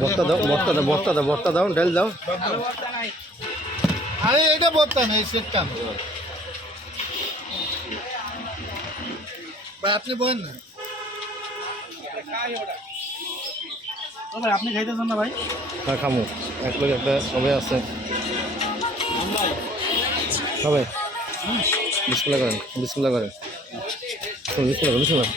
বস্তা দাও, বস্তা দাও, বস্তা দাও, বস্তা দাও, ঢেল দাও। আরে এটা বস্তা নেই, সেটটা ভাই আপনি বলেন না ভাই, আপনি খাইতেছেন না ভাই? হ্যাঁ খামু, এক লোক একটা সবাই আছে সবাই। বিসমিল্লাহ করেন, বিসমিল্লাহ করেন, বিসমিল্লাহ করেন, বিসমিল্লাহ।